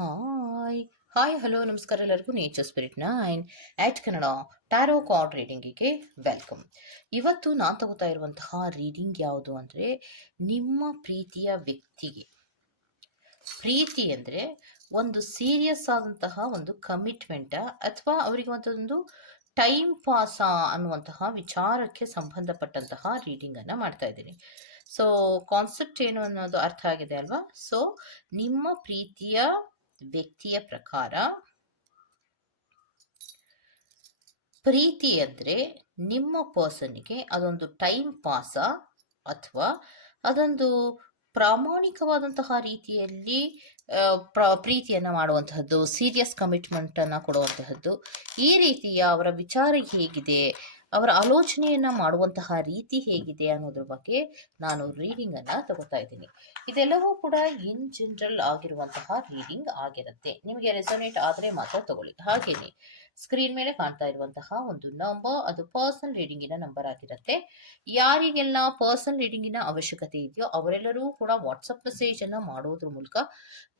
Hi hi hello ನಮಸ್ಕಾರ ಎಲ್ಲರಿಗೂ nature spirit nine eight Kannada tarot card ರೀಡಿಂಗಿಗೆ welcome ಇವತ್ತು ನಾನು ತಗೋತಾ ಇರುವಂತಹ ರೀಡಿಂಗ್ ಯಾವುದು ಅಂದರೆ ನಿಮ್ಮ ಪ್ರೀತಿಯ ವ್ಯಕ್ತಿಗೆ. ಪ್ರೀತಿ ಅಂದರೆ ಒಂದು ಸೀರಿಯಸ್ ಆದಂತಹ ಒಂದು ಕಮಿಟ್ಮೆಂಟ ಅಥವಾ ಅವರಿಗೆ ಒಂದು ಟೈಮ್ ಪಾಸ ಅನ್ನುವಂತಹ ವಿಚಾರಕ್ಕೆ ಸಂಬಂಧಪಟ್ಟಂತಹ ರೀಡಿಂಗನ್ನು ಮಾಡ್ತಾ ಇದ್ದೀನಿ. ಸೊ ಕಾನ್ಸೆಪ್ಟ್ ಏನು ಅನ್ನೋದು ಅರ್ಥ ಆಗಿದೆ ಅಲ್ವಾ? ಸೊ ನಿಮ್ಮ ಪ್ರೀತಿಯ ವ್ಯಕ್ತಿಯ ಪ್ರಕಾರ. ಪ್ರೀತಿ ಅಂದರೆ ನಿಮ್ಮ ಪರ್ಸನ್ಗೆ ಅದೊಂದು ಟೈಮ್ ಪಾಸ ಅಥವಾ ಅದೊಂದು ಪ್ರಾಮಾಣಿಕವಾದಂತಹ ರೀತಿಯಲ್ಲಿ ಪ್ರೀತಿಯನ್ನು ಮಾಡುವಂತಹದ್ದು ಸೀರಿಯಸ್ ಕಮಿಟ್ಮೆಂಟನ್ನು ಕೊಡುವಂತಹದ್ದು ಈ ರೀತಿಯ ಅವರ ವಿಚಾರ ಹೇಗಿದೆ? ಅವರ ಆಲೋಚನೆಯನ್ನು ಮಾಡುವಂತಹ ರೀತಿ ಹೇಗಿದೆ ಅನ್ನೋದ್ರ ಬಗ್ಗೆ ನಾನು ರೀಡಿಂಗನ್ನು ತಗೋತಾ ಇದ್ದೀನಿ. ಇದೆಲ್ಲವೂ ಕೂಡ ಇನ್ ಜನರಲ್ ಆಗಿರುವಂತಹ ರೀಡಿಂಗ್ ಆಗಿರುತ್ತೆ. ನಿಮಗೆ ರೆಸೊನೇಟ್ ಆದರೆ ಮಾತ್ರ ತಗೊಳ್ಳಿ. ಹಾಗೇನೆ ಸ್ಕ್ರೀನ್ ಮೇಲೆ ಕಾಣ್ತಾ ಇರುವಂತಹ ಒಂದು ನಂಬರ್ ಅದು ಪರ್ಸನಲ್ ರೀಡಿಂಗಿನ ನಂಬರ್ ಆಗಿರುತ್ತೆ. ಯಾರಿಗೆಲ್ಲ ಪರ್ಸನಲ್ ರೀಡಿಂಗಿನ ಅವಶ್ಯಕತೆ ಇದೆಯೋ ಅವರೆಲ್ಲರೂ ಕೂಡ ವಾಟ್ಸಪ್ ಮೆಸೇಜ್ ಅನ್ನ ಮಾಡೋದ್ರ ಮೂಲಕ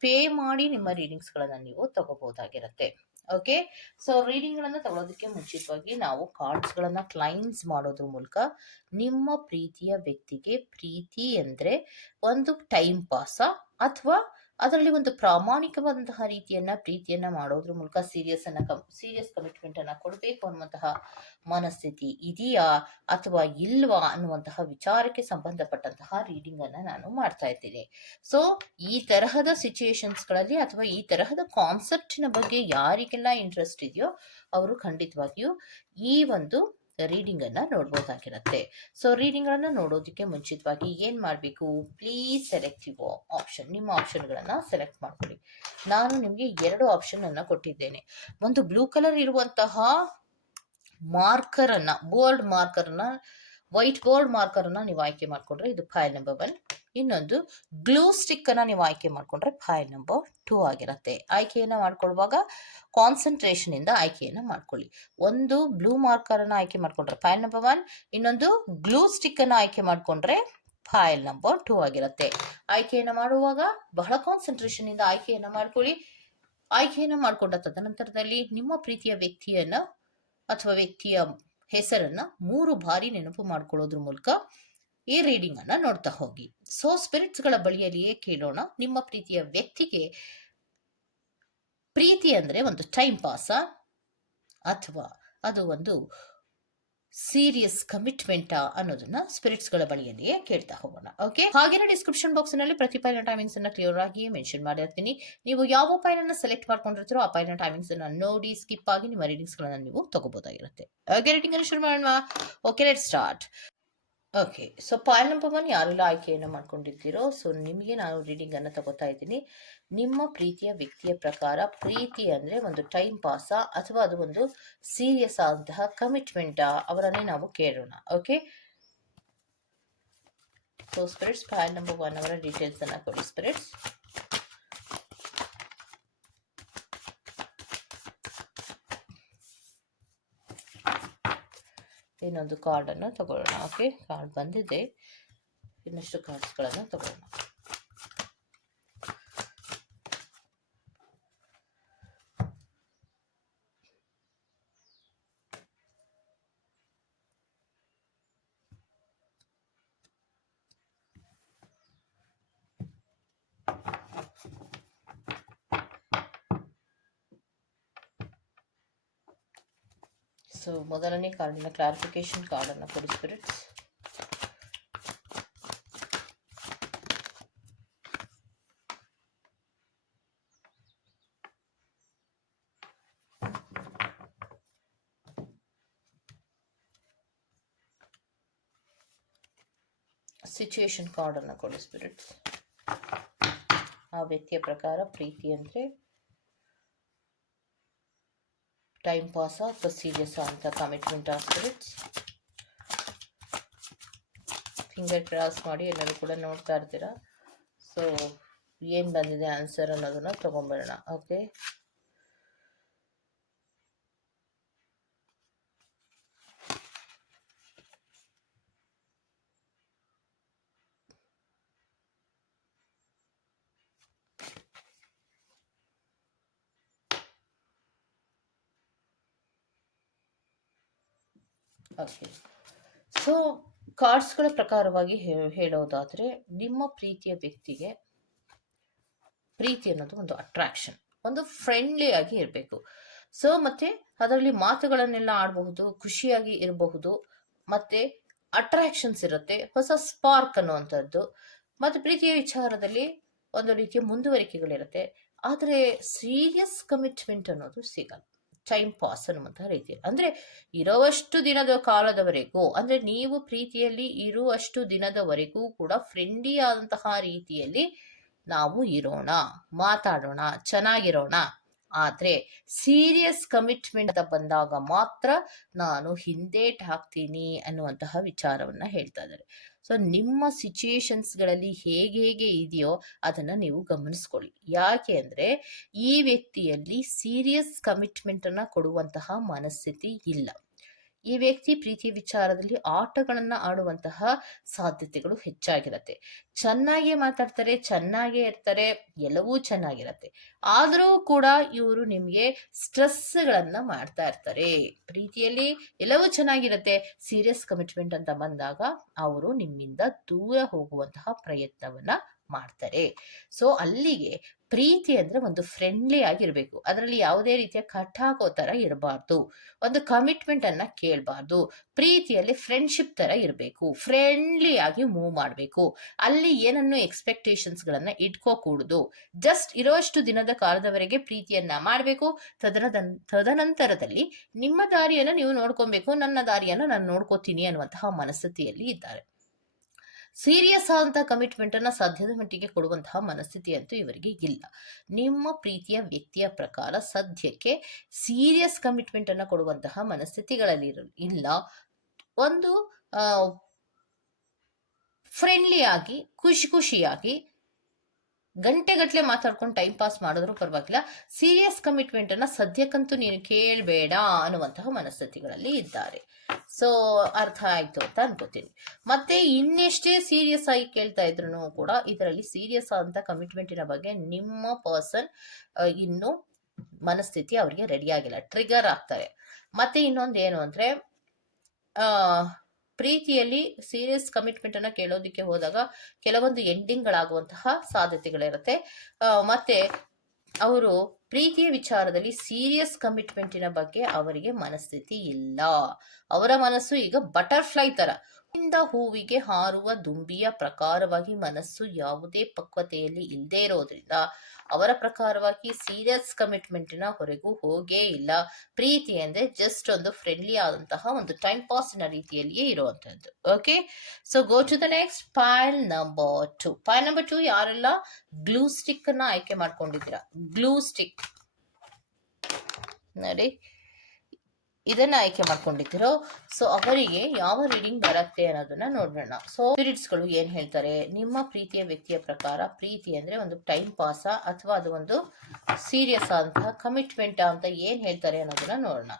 ಪೇ ಮಾಡಿ ನಿಮ್ಮ ರೀಡಿಂಗ್ಸ್ಗಳನ್ನು ನೀವು ತಗೋಬಹುದಾಗಿರುತ್ತೆ. ಓಕೆ ಸೊ ರೀಡಿಂಗ್ಗಳನ್ನು ತಗೊಳ್ಳೋದಕ್ಕೆ ಮುಂಚಿತವಾಗಿ ನಾವು ಕಾರ್ಡ್ಸ್ಗಳನ್ನು ಕ್ಲೈನ್ಸ್ ಮಾಡೋದ್ರ ಮೂಲಕ ನಿಮ್ಮ ಪ್ರೀತಿಯ ವ್ಯಕ್ತಿಗೆ ಪ್ರೀತಿ ಅಂದರೆ ಒಂದು ಟೈಮ್ ಪಾಸ ಅಥವಾ ಅದರಲ್ಲಿ ಒಂದು ಪ್ರಾಮಾಣಿಕವಾದಂತಹ ರೀತಿಯನ್ನ, ಪ್ರೀತಿಯನ್ನ ಮಾಡೋದ್ರ ಮೂಲಕ ಸೀರಿಯಸ್ ಅನ್ನ ಕಮ್ ಸೀರಿಯಸ್ ಅನ್ನ ಕೊಡಬೇಕು ಅನ್ನುವಂತಹ ಮನಸ್ಥಿತಿ ಇದೆಯಾ? ಅಥವಾ ಇಲ್ವಾ? ಅನ್ನುವಂತಹ ವಿಚಾರಕ್ಕೆ ಸಂಬಂಧಪಟ್ಟಂತಹ ರೀಡಿಂಗ್ ಅನ್ನ ನಾನು ಮಾಡ್ತಾ ಇದ್ದೀನಿ. ಸೊ ಈ ತರಹದ ಸಿಚುಯೇಷನ್ಸ್ಗಳಲ್ಲಿ ಅಥವಾ ಈ ತರಹದ ಕಾನ್ಸೆಪ್ಟಿನ ಬಗ್ಗೆ ಯಾರಿಗೆಲ್ಲ ಇಂಟ್ರೆಸ್ಟ್ ಇದೆಯೋ, ಅವರು ಖಂಡಿತವಾಗಿಯೂ ಈ ಒಂದು ರೀಡಿಂಗ್ ಅನ್ನ ನೋಡ್ಬೋದಾಗಿರುತ್ತೆ. ಸೊ ರೀಡಿಂಗ್ ಅನ್ನ ನೋಡೋದಕ್ಕೆ ಮುಂಚಿತವಾಗಿ ಏನ್ ಮಾಡಬೇಕು? ಪ್ಲೀಸ್ ಸೆಲೆಕ್ಟ್ ಯುವ ಆಪ್ಷನ್ ನಿಮ್ಮ ಆಪ್ಷನ್ಗಳನ್ನ ಸೆಲೆಕ್ಟ್ ಮಾಡ್ಕೊಳ್ಳಿ. ನಾನು ನಿಮಗೆ ಎರಡು ಆಪ್ಷನ್ ಅನ್ನ ಕೊಟ್ಟಿದ್ದೇನೆ. ಒಂದು ಬ್ಲೂ ಕಲರ್ ಇರುವಂತಹ ಮಾರ್ಕರ್ ಅನ್ನ ಬೋರ್ಡ್ ಮಾರ್ಕರ್ ಅನ್ನ ವೈಟ್ ಬೋರ್ಡ್ ಮಾರ್ಕರ್ ಅನ್ನ ನೀವು ಆಯ್ಕೆ ಮಾಡ್ಕೊಂಡ್ರೆ ಇದು ಫೈಲ್ ನಂಬರ್ ಒನ್ ಇನ್ನೊಂದು ಗ್ಲೂ ಸ್ಟಿಕ್ ಅನ್ನ ನೀವು ಆಯ್ಕೆ ಮಾಡ್ಕೊಂಡ್ರೆ ಫೈಲ್ ನಂಬರ್ ಟೂ ಆಗಿರುತ್ತೆ. ಆಯ್ಕೆಯನ್ನು ಮಾಡ್ಕೊಳ್ಳುವಾಗ ಕಾನ್ಸಂಟ್ರೇಷನ್ ಇಂದ ಆಯ್ಕೆಯನ್ನ ಮಾಡ್ಕೊಳ್ಳಿ. ಒಂದು ಬ್ಲೂ ಮಾರ್ಕರ್ ಅನ್ನ ಆಯ್ಕೆ ಮಾಡ್ಕೊಂಡ್ರೆ ಫೈಲ್ ನಂಬರ್ ಒನ್ ಇನ್ನೊಂದು ಗ್ಲೂ ಸ್ಟಿಕ್ ಅನ್ನ ಆಯ್ಕೆ ಮಾಡ್ಕೊಂಡ್ರೆ ಫೈಲ್ ನಂಬರ್ ಟೂ ಆಗಿರುತ್ತೆ. ಆಯ್ಕೆಯನ್ನು ಮಾಡುವಾಗ ಬಹಳ ಕಾನ್ಸಂಟ್ರೇಷನ್ ಇಂದ ಆಯ್ಕೆಯನ್ನ ಮಾಡ್ಕೊಳ್ಳಿ. ಆಯ್ಕೆಯನ್ನು ಮಾಡ್ಕೊಂಡ ತದನಂತರದಲ್ಲಿ ನಿಮ್ಮ ಪ್ರೀತಿಯ ವ್ಯಕ್ತಿಯನ್ನು ಅಥವಾ ವ್ಯಕ್ತಿಯ ಹೆಸರನ್ನ ಮೂರು ಬಾರಿ ನೆನಪು ಮಾಡ್ಕೊಳ್ಳೋದ್ರ ಮೂಲಕ ಈ ರೀಡಿಂಗ್ ಅನ್ನ ನೋಡ್ತಾ ಹೋಗಿ. ಸೊ ಸ್ಪಿರಿಟ್ಸ್ಗಳ ಬಳಿಯಲ್ಲಿಯೇ ಕೇಳೋಣ. ನಿಮ್ಮ ಪ್ರೀತಿಯ ವ್ಯಕ್ತಿಗೆ ಪ್ರೀತಿ ಅಂದ್ರೆ ಒಂದು ಟೈಮ್ ಪಾಸ ಅಥವಾ ಅದು ಒಂದು ಸೀರಿಯಸ್ ಕಮಿಟ್ಮೆಂಟ್ ಅನ್ನೋದನ್ನ ಸ್ಪಿರಿಟ್ಸ್ಗಳ ಬಳಿಯಲ್ಲಿಯೇ ಕೇಳ್ತಾ ಹೋಗೋಣ ಓಕೆ ಹಾಗೇನೆ ಡಿಸ್ಕ್ರಿಪ್ಷನ್ ಬಾಕ್ಸ್ನಲ್ಲಿ ಪ್ರತಿ ಪೈನ ಟೈಮಿಂಗ್ಸ್ ಅನ್ನ ಕ್ಲಿಯರ್ ಆಗಿ ಮೆನ್ಷನ್ ಮಾಡಿರ್ತೀನಿ ನೀವು ಯಾವ ಪೈನ್ ಅನ್ನ ಸೆಲೆಕ್ಟ್ ಮಾಡ್ಕೊಂಡಿರ್ತೀರೋ ಆ ಪೈನ ಟೈಮಿಂಗ್ಸ್ ಅನ್ನ ನೋಡಿ ಸ್ಕಿಪ್ ಆಗಿ ನಿಮ್ಮ ರೀಡಿಂಗ್ಸ್ ಗಳನ್ನ ನೀವು ತಗೋಬಹುದಾಗಿರುತ್ತೆ ಓಕೆ ರೀಡಿಂಗ್ ಅನ್ನು ಶುರು ಮಾಡೋಣ. Okay let start okay so file number one ಯಾರೆಲ್ಲ, ಆಯ್ಕೆಯನ್ನು ಮಾಡ್ಕೊಂಡಿದ್ದೀರೋ ಸೊ ನಿಮಗೆ ನಾನು ರೀಡಿಂಗ್ ಅನ್ನು ತಗೋತಾ ಇದ್ದೀನಿ. ನಿಮ್ಮ ಪ್ರೀತಿಯ ವ್ಯಕ್ತಿಯ ಪ್ರಕಾರ ಪ್ರೀತಿ ಅಂದರೆ ಒಂದು ಟೈಮ್ ಪಾಸ ಅಥವಾ ಅದು ಒಂದು ಸೀರಿಯಸ್ ಆದಂತಹ ಕಮಿಟ್ಮೆಂಟಾ ಅವರನ್ನೇ ನಾವು ಕೇಳೋಣ okay so spirits file number one ಅವರ ಡೀಟೇಲ್ಸ್ ಅನ್ನು ಕೊಡಿ ಸ್ಪಿರಿಟ್ಸ್ ಇನ್ನೊಂದು ಕಾರ್ಡನ್ನು ತಗೊಳ್ಳೋಣ ಓಕೆ ಕಾರ್ಡ್ ಬಂದಿದೆ. ಇನ್ನಷ್ಟು ಕಾರ್ಡ್ಸ್ಗಳನ್ನು ತಗೊಳ್ಳೋಣ. ಸೊ ಮೊದಲನೇ ಕಾರ್ಡಿನ ಕ್ಲಾರಿಫಿಕೇಶನ್ ಕಾರ್ಡನ್ನು ಕೊಡಿ ಸ್ಪಿರಿಟ್ಸ್ ಸಿಚುಯೇಷನ್ ಕಾರ್ಡನ್ನು ಕೊಡಿ ಸ್ಪಿರಿಟ್ಸ್ ಆ ವ್ಯಕ್ತಿಯ ಪ್ರಕಾರ ಪ್ರೀತಿ ಅಂದರೆ ಟೈಮ್ ಪಾಸ ಅಥವಾ ಸೀರಿಯಸ್ ಅಂತ ಕಮಿಟ್ಮೆಂಟ್ ಆ ಸ್ಪಿರಿಟ್ಸ್ ಫಿಂಗರ್ ಕ್ರಾಸ್ ಮಾಡಿ ಎಲ್ಲರೂ ಕೂಡ ನೋಡ್ತಾ ಇರ್ತೀರಾ? ಸೊ ಏನು ಬಂದಿದೆ ಆನ್ಸರ್ ಅನ್ನೋದನ್ನ ತೊಗೊಂಬರೋಣ ಓಕೆ ಓಕೆ ಸೊ ಕಾರ್ಡ್ಸ್ಗಳ ಪ್ರಕಾರವಾಗಿ ಹೇಳೋದಾದರೆ, ನಿಮ್ಮ ಪ್ರೀತಿಯ ವ್ಯಕ್ತಿಗೆ ಪ್ರೀತಿ ಅನ್ನೋದು ಒಂದು ಅಟ್ರಾಕ್ಷನ್ ಒಂದು ಫ್ರೆಂಡ್ಲಿ ಆಗಿ ಇರಬೇಕು. ಸೊ ಮತ್ತೆ ಅದರಲ್ಲಿ ಮಾತುಗಳನ್ನೆಲ್ಲ ಆಡಬಹುದು, ಖುಷಿಯಾಗಿ ಇರಬಹುದು, ಮತ್ತೆ ಅಟ್ರಾಕ್ಷನ್ಸ್ ಇರುತ್ತೆ, ಹೊಸ ಸ್ಪಾರ್ಕ್ ಅನ್ನುವಂಥದ್ದು. ಮತ್ತೆ ಪ್ರೀತಿಯ ವಿಚಾರದಲ್ಲಿ ಒಂದು ರೀತಿಯ ಮುಂದುವರಿಕೆಗಳಿರುತ್ತೆ. ಆದರೆ ಸೀರಿಯಸ್ ಕಮಿಟ್ಮೆಂಟ್ ಅನ್ನೋದು ಸಿಗಲ್ಲ. ಟೈಮ್ ಪಾಸ್ ಅನ್ನುವಂತಹ ರೀತಿ. ಅಂದ್ರೆ ಇರುವಷ್ಟು ದಿನದ ಕಾಲದವರೆಗೂ, ಅಂದ್ರೆ ನೀವು ಪ್ರೀತಿಯಲ್ಲಿ ಇರುವಷ್ಟು ದಿನದವರೆಗೂ ಕೂಡ ಫ್ರೆಂಡ್ಲಿ ಆದಂತಹ ರೀತಿಯಲ್ಲಿ ನಾವು ಇರೋಣ, ಮಾತಾಡೋಣ, ಚೆನ್ನಾಗಿರೋಣ. ಆದ್ರೆ ಸೀರಿಯಸ್ ಕಮಿಟ್ಮೆಂಟ್ ಅಂತ ಬಂದಾಗ ಮಾತ್ರ ನಾನು ಹಿಂದೇಟ್ ಹಾಕ್ತೀನಿ ಅನ್ನುವಂತಹ ವಿಚಾರವನ್ನ ಹೇಳ್ತಾ ಇದ್ದಾರೆ. ಸೊ, ನಿಮ್ಮ ಸಿಚುಯೇಷನ್ಸ್ಗಳಲ್ಲಿ ಹೇಗೆ ಹೇಗೆ ಇದೆಯೋ ಅದನ್ನ ನೀವು ಗಮನಿಸ್ಕೊಳ್ಳಿ. ಯಾಕೆ ಅಂದರೆ, ಈ ವ್ಯಕ್ತಿಯಲ್ಲಿ ಸೀರಿಯಸ್ ಕಮಿಟ್ಮೆಂಟನ್ನು ಕೊಡುವಂತಹ ಮನಸ್ಥಿತಿ ಇಲ್ಲ. ಈ ವ್ಯಕ್ತಿ ಪ್ರೀತಿ ವಿಚಾರದಲ್ಲಿ ಆಟಗಳನ್ನು ಆಡುವಂತಹ ಸಾಧ್ಯತೆಗಳು ಹೆಚ್ಚಾಗಿರತ್ತೆ. ಚೆನ್ನಾಗೇ ಮಾತಾಡ್ತಾರೆ, ಚೆನ್ನಾಗೇ ಇರ್ತಾರೆ, ಎಲ್ಲವೂ ಚೆನ್ನಾಗಿರತ್ತೆ. ಆದರೂ ಕೂಡ ಇವರು ನಿಮಗೆ ಸ್ಟ್ರೆಸ್ಗಳನ್ನ ಮಾಡ್ತಾ ಇರ್ತಾರೆ. ಪ್ರೀತಿಯಲ್ಲಿ ಎಲ್ಲವೂ ಚೆನ್ನಾಗಿರತ್ತೆ. ಸೀರಿಯಸ್ ಕಮಿಟ್ಮೆಂಟ್ ಅಂತ ಬಂದಾಗ ಅವರು ನಿಮ್ಮಿಂದ ದೂರ ಹೋಗುವಂತಹ ಪ್ರಯತ್ನವನ್ನ ಮಾಡ್ತಾರೆ. ಸೊ ಅಲ್ಲಿಗೆ ಪ್ರೀತಿ ಅಂದ್ರೆ ಒಂದು ಫ್ರೆಂಡ್ಲಿ ಆಗಿರಬೇಕು. ಅದರಲ್ಲಿ ಯಾವುದೇ ರೀತಿಯ ಕಟ್ಟಾಕೋ ತರ ಇರಬಾರ್ದು. ಒಂದು ಕಮಿಟ್ಮೆಂಟ್ ಅನ್ನ ಕೇಳಬಾರ್ದು. ಪ್ರೀತಿಯಲ್ಲಿ ಫ್ರೆಂಡ್ಶಿಪ್ ತರ ಇರಬೇಕು. ಫ್ರೆಂಡ್ಲಿ ಆಗಿ ಮೂವ್ ಮಾಡಬೇಕು. ಅಲ್ಲಿ ಏನನ್ನು ಎಕ್ಸ್ಪೆಕ್ಟೇಷನ್ಸ್ ಗಳನ್ನ ಇಟ್ಕೋಕೂಡುದು. ಜಸ್ಟ್ ಇರೋಷ್ಟು ದಿನದ ಕಾಲದವರೆಗೆ ಪ್ರೀತಿಯನ್ನ ಮಾಡಬೇಕು. ತದನದ ತದನಂತರದಲ್ಲಿ ನಿಮ್ಮ ದಾರಿಯನ್ನು ನೀವು ನೋಡ್ಕೊಬೇಕು. ನನ್ನ ದಾರಿಯನ್ನು ನಾನು ನೋಡ್ಕೋತೀನಿ ಅನ್ನುವಂತಹ ಮನಸ್ಥಿತಿಯಲ್ಲಿ ಇದ್ದಾರೆ. ಸೀರಿಯಸ್ ಆದಂತಹ ಕಮಿಟ್ಮೆಂಟ್ ಅನ್ನ ಸಾಧ್ಯದ ಮಟ್ಟಿಗೆ ಕೊಡುವಂತಹ ಮನಸ್ಥಿತಿ ಅಂತೂ ಇವರಿಗೆ ಇಲ್ಲ. ನಿಮ್ಮ ಪ್ರೀತಿಯ ವ್ಯಕ್ತಿಯ ಪ್ರಕಾರ ಸದ್ಯಕ್ಕೆ ಸೀರಿಯಸ್ ಕಮಿಟ್ಮೆಂಟ್ ಅನ್ನ ಕೊಡುವಂತಹ ಮನಸ್ಥಿತಿಗಳಲ್ಲಿ ಇಲ್ಲ. ಒಂದು ಫ್ರೆಂಡ್ಲಿ ಆಗಿ, ಖುಷಿ ಖುಷಿಯಾಗಿ ಗಂಟೆಗಟ್ಟಲೆ ಮಾತಾಡ್ಕೊಂಡು ಟೈಮ್ ಪಾಸ್ ಮಾಡಿದ್ರು ಪರವಾಗಿಲ್ಲ. ಸೀರಿಯಸ್ ಕಮಿಟ್ಮೆಂಟ್ ಅನ್ನ ಸದ್ಯಕ್ಕಂತೂ ನೀನು ಕೇಳಬೇಡ ಅನ್ನುವಂತಹ ಮನಸ್ಥಿತಿಗಳಲ್ಲಿ ಇದ್ದಾರೆ. ಸೊ ಅರ್ಥ ಆಯ್ತು ಅಂತ ಅನ್ಕೋತೀನಿ. ಮತ್ತೆ ಇನ್ನೆಷ್ಟೇ ಸೀರಿಯಸ್ ಆಗಿ ಕೇಳ್ತಾ ಇದ್ರು ಕೂಡ ಇದರಲ್ಲಿ ಸೀರಿಯಸ್ ಆದಂತ ಕಮಿಟ್ಮೆಂಟಿನ ಬಗ್ಗೆ ನಿಮ್ಮ ಪರ್ಸನ್ ಇನ್ನು ಮನಸ್ಥಿತಿ ಅವರಿಗೆ ರೆಡಿ ಆಗಿಲ್ಲ. ಟ್ರಿಗರ್ ಆಗ್ತಾರೆ. ಮತ್ತೆ ಇನ್ನೊಂದು ಏನು ಅಂದ್ರೆ, ಆ ಪ್ರೀತಿಯಲ್ಲಿ ಸೀರಿಯಸ್ ಕಮಿಟ್ಮೆಂಟ್ ಅನ್ನ ಕೇಳೋದಿಕ್ಕೆ ಹೋದಾಗ ಕೆಲವೊಂದು ಎಂಡಿಂಗ್ಗಳಾಗುವಂತಹ ಸಾಧ್ಯತೆಗಳಿರುತ್ತೆ. ಮತ್ತೆ ಅವರು ಪ್ರೀತಿಯ ವಿಚಾರದಲ್ಲಿ ಸೀರಿಯಸ್ ಕಮಿಟ್ಮೆಂಟಿನ ಬಗ್ಗೆ ಅವರಿಗೆ ಮನಸ್ಥಿತಿ ಇಲ್ಲ. ಅವರ ಮನಸ್ಸು ಈಗ ಬಟರ್ಫ್ಲೈ ತರ. ಇಂದ ಹೂವಿಗೆ ಹಾರುವ ದುಂಬಿಯ ಪ್ರಕಾರವಾಗಿ ಮನಸ್ಸು ಯಾವುದೇ ಪಕ್ವತೆಯಲ್ಲಿ ಇಲ್ಲದೆ ಇರೋದ್ರಿಂದ ಅವರ ಪ್ರಕಾರವಾಗಿ ಸೀರಿಯಸ್ ಕಮಿಟ್ಮೆಂಟಿನ ಹೊರಗೂ ಹೋಗೇ ಇಲ್ಲ. ಪ್ರೀತಿ ಅಂದ್ರೆ ಜಸ್ಟ್ ಒಂದು ಫ್ರೆಂಡ್ಲಿ ಆದಂತಹ ಒಂದು ಟೈಮ್ ಪಾಸಿನ ರೀತಿಯಲ್ಲಿಯೇ ಇರುವಂಥದ್ದು okay so go to the next file number two file number two ಯಾರೆಲ್ಲ ಗ್ಲೂ ಸ್ಟಿಕ್ ಅನ್ನ ಆಯ್ಕೆ ಮಾಡ್ಕೊಂಡಿದ್ದೀರಾ? ಗ್ಲೂ ಸ್ಟಿಕ್ ನೋಡಿ. ಇದನ್ನ ಆಯ್ಕೆ ಮಾಡ್ಕೊಂಡಿದ್ದೀರೋ? ಸೊ ಅವರಿಗೆ ಯಾವ ರೀಡಿಂಗ್ ಬರುತ್ತೆ ಅನ್ನೋದನ್ನ ನೋಡೋಣ ಸೊ ಗಳು ಏನ್ ಹೇಳ್ತಾರೆ? ನಿಮ್ಮ ಪ್ರೀತಿಯ ವ್ಯಕ್ತಿಯ ಪ್ರಕಾರ ಪ್ರೀತಿ ಅಂದ್ರೆ ಒಂದು ಟೈಮ್ ಪಾಸ ಅಥವಾ ಅದು ಒಂದು ಸೀರಿಯಸ್ ಆದಂತಹ ಕಮಿಟ್ಮೆಂಟ್ ಅಂತ ಏನ್ ಹೇಳ್ತಾರೆ ಅನ್ನೋದನ್ನ ನೋಡೋಣ.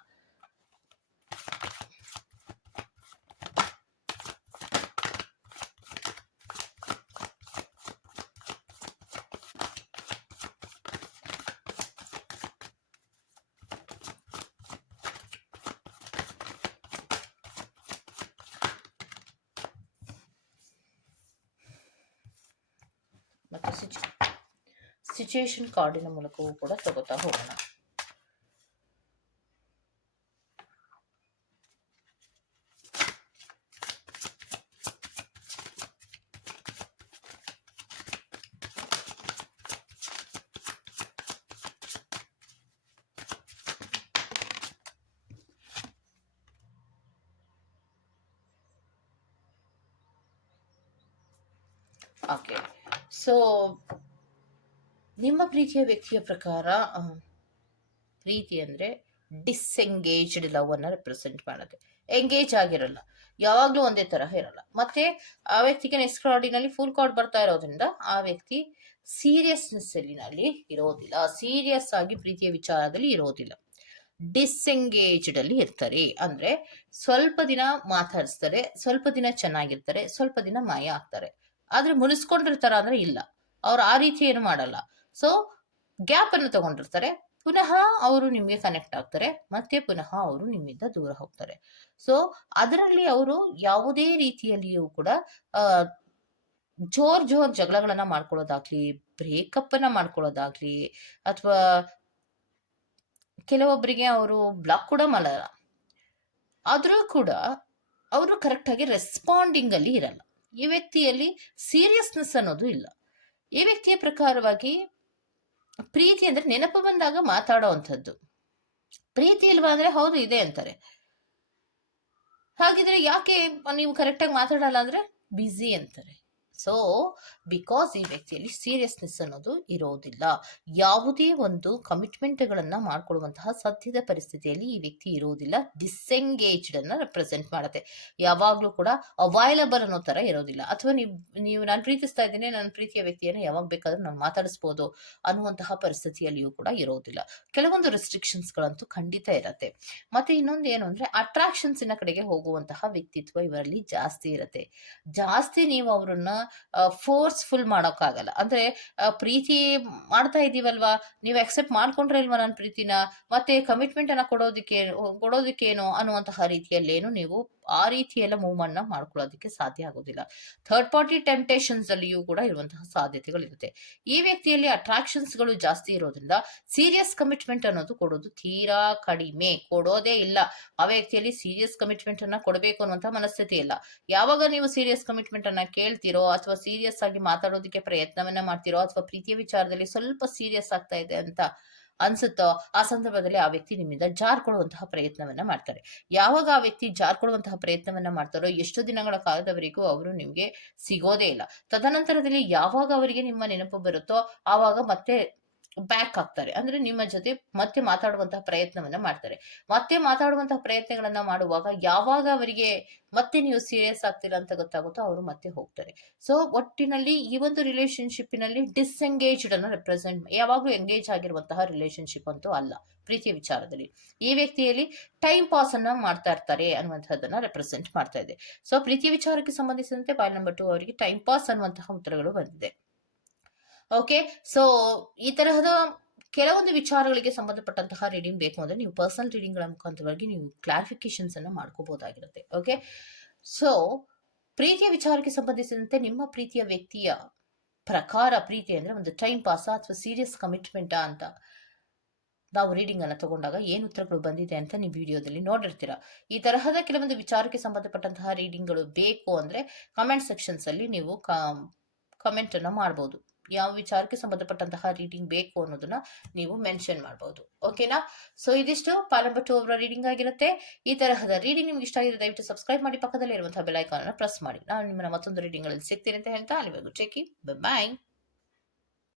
ಸಿಚುಯೇಷನ್ ಕಾರ್ಡಿನ ಮೂಲಕವೂ ಕೂಡ ತಗೋತಾ ಹೋಗೋಣ ಓಕೆ ಸೊ ನಿಮ್ಮ ಪ್ರೀತಿಯ ವ್ಯಕ್ತಿಯ ಪ್ರಕಾರ ಪ್ರೀತಿ ಅಂದ್ರೆ ಡಿಸ್ಎಂಗೇಜ್ಡ್ ಲವ್ ಅನ್ನ ರೆಪ್ರೆಸೆಂಟ್ ಮಾಡುತ್ತೆ. ಎಂಗೇಜ್ ಆಗಿರಲ್ಲ. ಯಾವಾಗಲೂ ಒಂದೇ ತರಹ ಇರಲ್ಲ. ಮತ್ತೆ ಆ ವ್ಯಕ್ತಿಗೆ ನೆಕ್ಸ್ಟ್ ಕಾರ್ಡಿನಲ್ಲಿ ಫುಲ್ ಕಾರ್ಡ್ ಬರ್ತಾ ಇರೋದ್ರಿಂದ ಆ ವ್ಯಕ್ತಿ ಸೀರಿಯಸ್ನೆಸ್ ಅಲ್ಲಿ ಇರೋದಿಲ್ಲ. ಸೀರಿಯಸ್ ಆಗಿ ಪ್ರೀತಿಯ ವಿಚಾರದಲ್ಲಿ ಇರೋದಿಲ್ಲ. ಡಿಸ್ಎಂಗೇಜ್ಡ್ ಅಲ್ಲಿ ಇರ್ತಾರೆ. ಅಂದ್ರೆ ಸ್ವಲ್ಪ ದಿನ ಮಾತಾಡಿಸ್ತಾರೆ, ಸ್ವಲ್ಪ ದಿನ ಚೆನ್ನಾಗಿರ್ತಾರೆ, ಸ್ವಲ್ಪ ದಿನ ಮಾಯ ಆಗ್ತಾರೆ. ಆದ್ರೆ ಮುನಿಸ್ಕೊಂಡಿರ್ತಾರ ಅಂದ್ರೆ ಇಲ್ಲ. ಅವ್ರು ಆ ರೀತಿ ಏನು ಮಾಡಲ್ಲ. ಸೊ ಗ್ಯಾಪ್ ಅನ್ನು ತಗೊಂಡಿರ್ತಾರೆ. ಪುನಃ ಅವರು ನಿಮಗೆ ಕನೆಕ್ಟ್ ಆಗ್ತಾರೆ. ಮತ್ತೆ ಪುನಃ ಅವರು ನಿಮ್ಮಿಂದ ದೂರ ಹೋಗ್ತಾರೆ. ಸೊ ಅದರಲ್ಲಿ ಅವರು ಯಾವುದೇ ರೀತಿಯಲ್ಲಿಯೂ ಕೂಡ ಜೋರ್ ಜೋರ್ ಜಗಳಗಳನ್ನ ಮಾಡ್ಕೊಳ್ಳೋದಾಗ್ಲಿ ಬ್ರೇಕಪ್ ಅನ್ನ ಮಾಡ್ಕೊಳ್ಳೋದಾಗ್ಲಿ, ಅಥವಾ ಕೆಲವೊಬ್ಬರಿಗೆ ಅವರು ಬ್ಲಾಕ್ ಕೂಡ ಮಾಡಲ್ಲ. ಆದರೂ ಕೂಡ, ಅವರು ಕರೆಕ್ಟಾಗಿ ರೆಸ್ಪಾಂಡಿಂಗ್ ಅಲ್ಲಿ ಇರಲ್ಲ. ಈ ವ್ಯಕ್ತಿಯಲ್ಲಿ ಸೀರಿಯಸ್ನೆಸ್ ಅನ್ನೋದು ಇಲ್ಲ. ಈ ವ್ಯಕ್ತಿಯ ಪ್ರಕಾರವಾಗಿ ಪ್ರೀತಿ ಅಂದ್ರೆ ನೆನಪು ಬಂದಾಗ ಮಾತಾಡೋ ಅಂಥದ್ದು ಪ್ರೀತಿ ಇಲ್ವಾ ಅಂದ್ರೆ ಹೌದು ಇದೆ ಅಂತಾರೆ. ಹಾಗಿದ್ರೆ ಯಾಕೆ ನೀವು ಕರೆಕ್ಟಾಗಿ ಮಾತಾಡಲ್ಲ ಅಂದ್ರೆ ಬ್ಯುಸಿ ಅಂತಾರೆ. ಸೊ ಬಿಕಾಸ್ ಈ ವ್ಯಕ್ತಿಯಲ್ಲಿ ಸೀರಿಯಸ್ನೆಸ್ ಅನ್ನೋದು ಇರೋದಿಲ್ಲ. ಯಾವುದೇ ಒಂದು ಕಮಿಟ್ಮೆಂಟ್ಗಳನ್ನು ಮಾಡ್ಕೊಳ್ಳುವಂತಹ ಸದ್ಯದ ಪರಿಸ್ಥಿತಿಯಲ್ಲಿ ಈ ವ್ಯಕ್ತಿ ಇರೋದಿಲ್ಲ. ಡಿಸ್ಎಂಗೇಜ್ಡ್ ಅನ್ನು ರೆಪ್ರೆಸೆಂಟ್ ಮಾಡುತ್ತೆ. ಯಾವಾಗಲೂ ಕೂಡ ಅವೈಲಬಲ್ ಅನ್ನೋ ಥರ ಇರೋದಿಲ್ಲ. ಅಥವಾ ನೀವು ನೀವು ನಾನು ಪ್ರೀತಿಸ್ತಾ ಇದ್ದೀನಿ ನನ್ನ ಪ್ರೀತಿಯ ವ್ಯಕ್ತಿಯನ್ನು ಯಾವಾಗ ಬೇಕಾದರೂ ನಾನು ಮಾತಾಡಿಸ್ಬೋದು ಅನ್ನುವಂತಹ ಪರಿಸ್ಥಿತಿಯಲ್ಲಿಯೂ ಕೂಡ ಇರೋದಿಲ್ಲ. ಕೆಲವೊಂದು ರೆಸ್ಟ್ರಿಕ್ಷನ್ಸ್ಗಳಂತೂ ಖಂಡಿತ ಇರತ್ತೆ. ಮತ್ತೆ ಇನ್ನೊಂದು ಏನು ಅಂದರೆ ಅಟ್ರಾಕ್ಷನ್ಸಿನ ಕಡೆಗೆ ಹೋಗುವಂತಹ ವ್ಯಕ್ತಿತ್ವ ಇವರಲ್ಲಿ ಜಾಸ್ತಿ ಇರುತ್ತೆ. ಜಾಸ್ತಿ ನೀವು ಅವರನ್ನ ಫೋರ್ಸ್ಫುಲ್ ಮಾಡೋಕ್ಕಾಗಲ್ಲ. ಅಂದ್ರೆ ಪ್ರೀತಿ ಮಾಡ್ತಾ ಇದ್ದೀವಲ್ವಾ ನೀವು ಅಕ್ಸೆಪ್ಟ್ ಮಾಡ್ಕೊಂಡ್ರೆ ಇಲ್ವಾ ನನ್ನ ಪ್ರೀತಿನ? ಮತ್ತೆ ಕಮಿಟ್ಮೆಂಟನ್ನು ಕೊಡೋದಕ್ಕೆ, ಕೊಡೋದಕ್ಕೇನು ಅನ್ನುವಂತಹ ರೀತಿಯಲ್ಲೇನು ನೀವು ಆ ರೀತಿಯೆಲ್ಲ ಮೂವ್ಮೆಂಟ್ನ ಮಾಡ್ಕೊಳ್ಳೋದಕ್ಕೆ ಸಾಧ್ಯ ಆಗೋದಿಲ್ಲ. ಥರ್ಡ್ ಪಾರ್ಟಿ ಟೆಂಪ್ಟೇಷನ್ಸ್ ಅಲ್ಲಿಯೂ ಕೂಡ ಇರುವಂತಹ ಸಾಧ್ಯತೆಗಳಿರುತ್ತೆ. ಈ ವ್ಯಕ್ತಿಯಲ್ಲಿ ಅಟ್ರಾಕ್ಷನ್ಸ್ಗಳು ಜಾಸ್ತಿ ಇರೋದ್ರಿಂದ ಸೀರಿಯಸ್ ಕಮಿಟ್ಮೆಂಟ್ ಅನ್ನೋದು ಕೊಡೋದು ತೀರಾ ಕಡಿಮೆ. ಕೊಡೋದೇ ಇಲ್ಲ. ಆ ವ್ಯಕ್ತಿಯಲ್ಲಿ ಸೀರಿಯಸ್ ಕಮಿಟ್ಮೆಂಟ್ ಅನ್ನ ಕೊಡಬೇಕು ಅನ್ನುವಂತಹ ಮನಸ್ಥಿತಿ ಇಲ್ಲ. ಯಾವಾಗ ನೀವು ಸೀರಿಯಸ್ ಕಮಿಟ್ಮೆಂಟ್ ಅನ್ನ ಕೇಳ್ತಿರೋ ಅಥವಾ ಸೀರಿಯಸ್ ಆಗಿ ಮಾತಾಡೋದಕ್ಕೆ ಪ್ರಯತ್ನವನ್ನ ಮಾಡ್ತಿರೋ ಅಥವಾ ಪ್ರೀತಿಯ ವಿಚಾರದಲ್ಲಿ ಸ್ವಲ್ಪ ಸೀರಿಯಸ್ ಆಗ್ತಾ ಇದೆ ಅಂತ ಅನ್ಸುತ್ತೋ ಆ ಸಂದರ್ಭದಲ್ಲಿ ಆ ವ್ಯಕ್ತಿ ನಿಮ್ಮಿಂದ ಜಾರ್ಕೊಳ್ಳುವಂತಹ ಪ್ರಯತ್ನವನ್ನ ಮಾಡ್ತಾರೆ. ಯಾವಾಗ ಆ ವ್ಯಕ್ತಿ ಜಾರ್ಕೊಳ್ಳುವಂತಹ ಪ್ರಯತ್ನವನ್ನ ಮಾಡ್ತಾರೋ ಎಷ್ಟು ದಿನಗಳ ಕಾಲದವರೆಗೂ ಅವರು ನಿಮ್ಗೆ ಸಿಗೋದೇ ಇಲ್ಲ. ತದನಂತರದಲ್ಲಿ ಯಾವಾಗ ಅವರಿಗೆ ನಿಮ್ಮ ನೆನಪು ಬರುತ್ತೋ ಆವಾಗ ಮತ್ತೆ ಬ್ಯಾಕ್ ಆಗ್ತಾರೆ. ಅಂದ್ರೆ ನಿಮ್ಮ ಜೊತೆ ಮತ್ತೆ ಮಾತಾಡುವಂತಹ ಪ್ರಯತ್ನವನ್ನ ಮಾಡ್ತಾರೆ. ಮತ್ತೆ ಮಾತಾಡುವಂತಹ ಪ್ರಯತ್ನಗಳನ್ನ ಮಾಡುವಾಗ ಯಾವಾಗ ಅವರಿಗೆ ಮತ್ತೆ ನೀವು ಸೀರಿಯಸ್ ಆಗ್ತೀರಾ ಅಂತ ಗೊತ್ತಾಗುತ್ತೋ ಅವರು ಮತ್ತೆ ಹೋಗ್ತಾರೆ. ಸೊ ಒಟ್ಟಿನಲ್ಲಿ ಈ ಒಂದು ರಿಲೇಶನ್ಶಿಪ್ನಲ್ಲಿ ಡಿಸ್ಎಂಗೇಜ್ಡ್ ಅನ್ನು ರೆಪ್ರೆಸೆಂಟ್ ಯಾವಾಗಲೂ ಎಂಗೇಜ್ ಆಗಿರುವಂತಹ ರಿಲೇಶನ್ಶಿಪ್ ಅಂತೂ ಅಲ್ಲ ಪ್ರೀತಿಯ ವಿಚಾರದಲ್ಲಿ. ಈ ವ್ಯಕ್ತಿಯಲ್ಲಿ ಟೈಮ್ ಪಾಸ್ ಅನ್ನ ಮಾಡ್ತಾ ಇರ್ತಾರೆ ಅನ್ನುವಂಥದ್ದನ್ನ ರೆಪ್ರೆಸೆಂಟ್ ಮಾಡ್ತಾ ಇದೆ. ಸೊ ಪ್ರೀತಿಯ ವಿಚಾರಕ್ಕೆ ಸಂಬಂಧಿಸಿದಂತೆ ಪಾಯಿಂಟ್ ನಂಬರ್ ಟು ಅವರಿಗೆ ಟೈಮ್ ಪಾಸ್ ಅನ್ನುವಂತಹ ಉತ್ತರಗಳು ಬಂದಿದೆ. ಓಕೆ ಸೊ ಈ ತರಹದ ಕೆಲವೊಂದು ವಿಚಾರಗಳಿಗೆ ಸಂಬಂಧಪಟ್ಟಂತಹ ರೀಡಿಂಗ್ ಬೇಕು ಅಂದ್ರೆ ನೀವು ಪರ್ಸನಲ್ ರೀಡಿಂಗ್ಗಳ ಮುಖಾಂತರವಾಗಿ ನೀವು ಕ್ಲಾರಿಫಿಕೇಶನ್ಸ್ ಅನ್ನ ಮಾಡ್ಕೋಬಹುದಾಗಿರುತ್ತೆ ಓಕೆ ಸೊ ಪ್ರೀತಿಯ ವಿಚಾರಕ್ಕೆ ಸಂಬಂಧಿಸಿದಂತೆ ನಿಮ್ಮ ಪ್ರೀತಿಯ ವ್ಯಕ್ತಿಯ ಪ್ರಕಾರ ಪ್ರೀತಿ ಅಂದ್ರೆ ಒಂದು ಟೈಮ್ ಪಾಸ ಅಥವಾ ಸೀರಿಯಸ್ ಕಮಿಟ್ಮೆಂಟಾ ಅಂತ ನಾವು ರೀಡಿಂಗ್ ಅನ್ನು ತಗೊಂಡಾಗ ಏನು ಉತ್ತರಗಳು ಬಂದಿದೆ ಅಂತ ನೀವು ವಿಡಿಯೋದಲ್ಲಿ ನೋಡಿರ್ತೀರ. ಈ ತರಹದ ಕೆಲವೊಂದು ವಿಚಾರಕ್ಕೆ ಸಂಬಂಧಪಟ್ಟಂತಹ ರೀಡಿಂಗ್ಗಳು ಬೇಕು ಅಂದ್ರೆ ಕಮೆಂಟ್ ಸೆಕ್ಷನ್ಸ್ ಅಲ್ಲಿ ನೀವು ಕಮೆಂಟ್ ಅನ್ನ ಮಾಡಬಹುದು ಯಾವ ವಿಚಾರಕ್ಕೆ ಸಂಬಂಧಪಟ್ಟಂತಹ ರೀಡಿಂಗ್ ಬೇಕು ಅನ್ನೋದನ್ನ ನೀವು ಮೆನ್ಷನ್ ಮಾಡಬಹುದು ಓಕೆನಾ ಸೊ ಇದಿಷ್ಟು. ಪಾಲಂಬ ಟು ಅವರ ರೀಡಿಂಗ್ ಆಗಿರುತ್ತೆ. ಈ ತರಹದ ರೀಡಿಂಗ್ ನಿಮ್ಗೆ ಇಷ್ಟ ಆಗಿದೆ ದಯವಿಟ್ಟು ಸಬ್ಸ್ಕ್ರೈಬ್ ಮಾಡಿ ಪಕ್ಕದಲ್ಲಿ ಇರುವಂತಹ ಬೆಲ್ ಐಕಾನ್ ಅನ್ನು ಪ್ರೆಸ್ ಮಾಡಿ. ನಾನು ನಿಮ್ಮನ್ನ ಮತ್ತೊಂದು ರೀಡಿಂಗ್ ಅಲ್ಲಿ ಸಿಗ್ತೀನಿ ಅಂತ ಹೇಳ್ತಾ ಅಲ್ಲಿವರೆಗೂ ಟೇಕಿ ಬಾಯ್